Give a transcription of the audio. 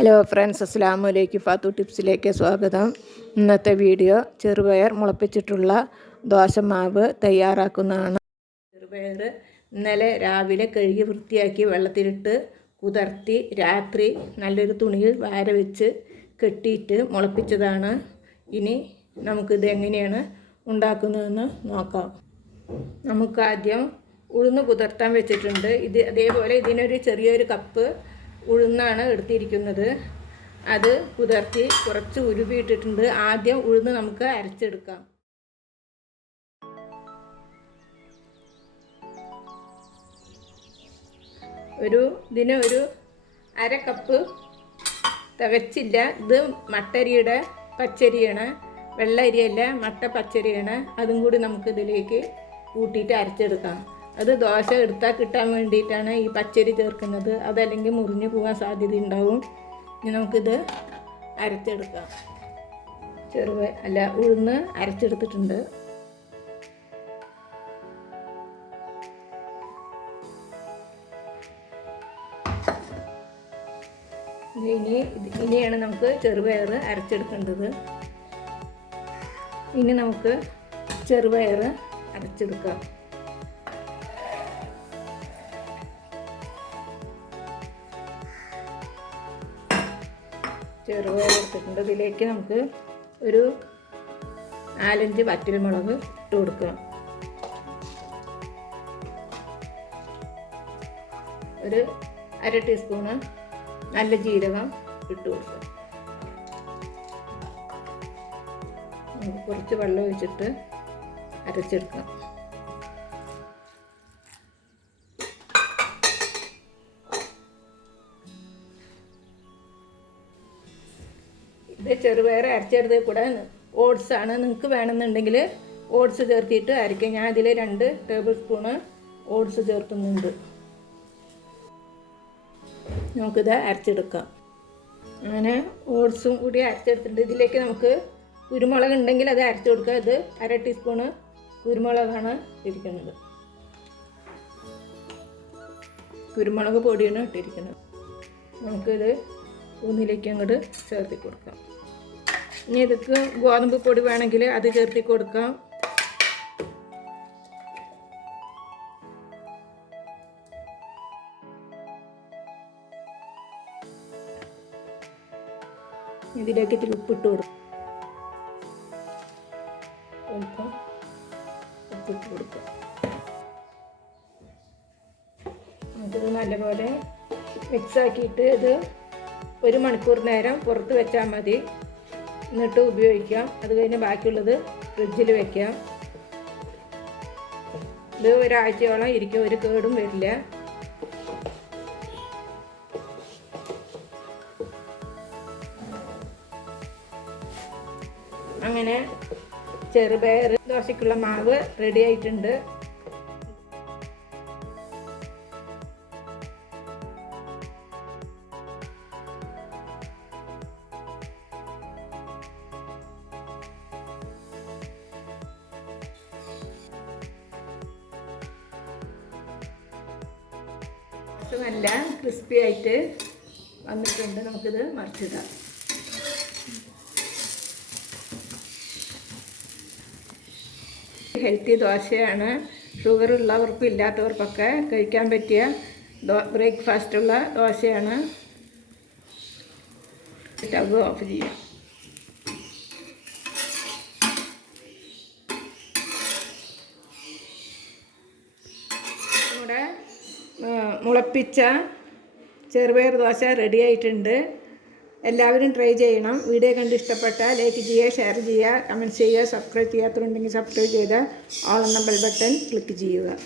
Hello friends, അസ്സലാമു അലൈക്കും. ഫാത്തു ടിപ്സിലേക്ക് സ്വാഗതം. ഇന്നത്തെ വീഡിയോ ചെറുപയർ മുളപ്പിച്ചിട്ടുള്ള ദോശമാവ് തയ്യാറാക്കുന്നതാണ്. ചെറുപയർ ഇന്നലെ രാവിലെ കഴുകി വൃത്തിയാക്കി വെള്ളത്തിലിട്ട് കുതിർത്തി രാത്രി നല്ലൊരു തുണിയിൽ വാര വെച്ച് കെട്ടിയിട്ട് മുളപ്പിച്ചതാണ്. ഇനി നമുക്കിത് എങ്ങനെയാണ് ഉണ്ടാക്കുന്നതെന്ന് നോക്കാം. നമുക്കാദ്യം ഉഴുന്ന് കുതിർത്താൻ വെച്ചിട്ടുണ്ട്. അതേപോലെ ഇതിനൊരു ചെറിയൊരു കപ്പ് ഉഴുന്നാണ് എടുത്തിരിക്കുന്നത്. അത് കുതിർത്തി കുറച്ച് ഉരുവിയിട്ടിട്ടുണ്ട്. ആദ്യം ഉഴുന്ന് നമുക്ക് അരച്ചെടുക്കാം. ഇതിന് ഒരു അര കപ്പ് തികച്ചില്ല. ഇത് മട്ടരിയുടെ പച്ചരിയാണ്, വെള്ള അരിയല്ല, മട്ട പച്ചരിയാണ്. അതും കൂടി നമുക്കിതിലേക്ക് കൂട്ടിയിട്ട് അരച്ചെടുക്കാം. അത് ദോശ എടുത്താൽ കിട്ടാൻ വേണ്ടിയിട്ടാണ് ഈ പച്ചരി ചേർക്കുന്നത്. അതല്ലെങ്കിൽ മുറിഞ്ഞു പോകാൻ സാധ്യത ഉണ്ടാവും. ഇനി നമുക്കിത് അരച്ചെടുക്കാം. ഉഴുന്ന് അരച്ചെടുത്തിട്ടുണ്ട്. ഇനിയാണ് നമുക്ക് ചെറുപയർ അരച്ചെടുക്കേണ്ടത്. ഇനി നമുക്ക് ചെറുപയർ അരച്ചെടുക്കാം. ചെറുപയർ എടുത്തിട്ടുണ്ട്. ഇതിലേക്ക് നമുക്ക് ഒരു 4-5 വറ്റൽമുളക് ഇട്ട് കൊടുക്കുക. ഒരു 1/2 ടീസ്പൂണ് നല്ല ജീരകം ഇട്ട് കൊടുക്കുക. നമുക്ക് കുറച്ച് വെള്ളം ഒഴിച്ചിട്ട് അരച്ചെടുക്കാം. ഇത് ചെറുപയർ അരച്ചെടുത്ത് കൂടെ ഓട്സ് ആണ്. നിങ്ങൾക്ക് വേണമെന്നുണ്ടെങ്കിൽ ഓട്സ് ചേർത്തിട്ട് അരയ്ക്കാം. ഞാൻ ഇതിൽ 2 ടേബിൾ സ്പൂണ് ഓട്സ് ചേർക്കുന്നുണ്ട്. നമുക്കിത് അരച്ചെടുക്കാം. അങ്ങനെ ഓട്സും കൂടി അരച്ചെടുത്തിട്ടുണ്ട്. ഇതിലേക്ക് നമുക്ക് കുരുമുളക് ഉണ്ടെങ്കിൽ അത് അരച്ച് കൊടുക്കുക. ഇത് 1/2 ടീസ്പൂണ് കുരുമുളകാണ് ഇട്ടിരിക്കുന്നത്. കുരുമുളക് പൊടിയാണ് ഇട്ടിരിക്കുന്നത്. നമുക്കിത് ഒന്നിലേക്ക് അങ്ങോട്ട് ചേർത്തി കൊടുക്കാം. ഇനി ഇതൊക്കെ ഗോതമ്പ് പൊടി വേണമെങ്കിൽ അത് ചേർത്തി കൊടുക്കാം. ഇതിലേക്ക് ഇത്തിരി ഉപ്പിട്ട് കൊടുക്കാം. ഉപ്പിട്ട് കൊടുക്കാം. അത് നല്ലപോലെ മിക്സാക്കിയിട്ട് ഇത് 1 മണിക്കൂർ നേരം പുറത്ത് വെച്ചാൽ മതി. എന്നിട്ട് ഉപയോഗിക്കാം. അത് കഴിഞ്ഞ് ബാക്കിയുള്ളത് ഫ്രിഡ്ജിൽ വെക്കാം. ഇത് ഒരാഴ്ചയോളം ഇരിക്കും, ഒരു കേടും വരില്ല. അങ്ങനെ ചെറുപയർ ദോശയ്ക്കുള്ള മാവ് റെഡി ആയിട്ടുണ്ട്. നല്ല ക്രിസ്പി ആയിട്ട് വന്നിട്ടുണ്ട്. നമുക്കിത് മറിച്ചിടാം. ഹെൽത്തി ദോശയാണ്. ഷുഗർ ഉള്ളവർക്കും ഇല്ലാത്തവർക്കൊക്കെ കഴിക്കാൻ പറ്റിയ ബ്രേക്ക്ഫാസ്റ്റുള്ള ദോശയാണ്. സ്റ്റവ് ഓഫ് ചെയ്യാം. നമ്മുടെ മുളപ്പിച്ച ചെറുപയർ ദോശ റെഡി ആയിട്ടുണ്ട്. എല്ലാവരും ട്രൈ ചെയ്യണം. വീഡിയോ കണ്ട് ഇഷ്ടപ്പെട്ടാൽ ലൈക്ക് ചെയ്യുക, ഷെയർ ചെയ്യുക, കമൻറ്റ് ചെയ്യുക. സബ്സ്ക്രൈബ് ചെയ്യാത്തവരുണ്ടെങ്കിൽ സബ്സ്ക്രൈബ് ചെയ്ത് ഓൾ എന്ന ബെൽ ബട്ടൺ ക്ലിക്ക് ചെയ്യുക.